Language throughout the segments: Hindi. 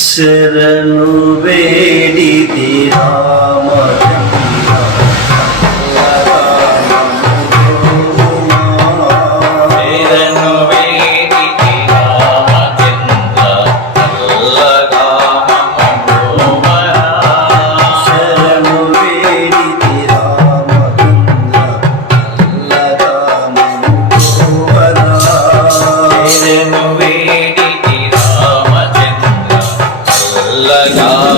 ಶರಣು ಬೇಡಿದಿರಾ ya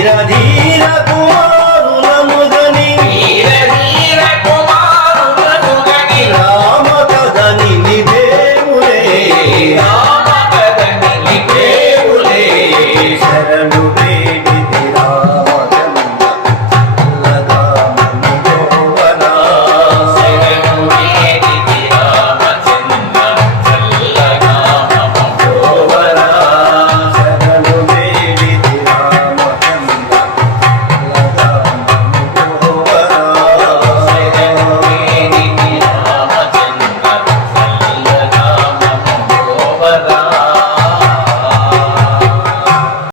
விரோதி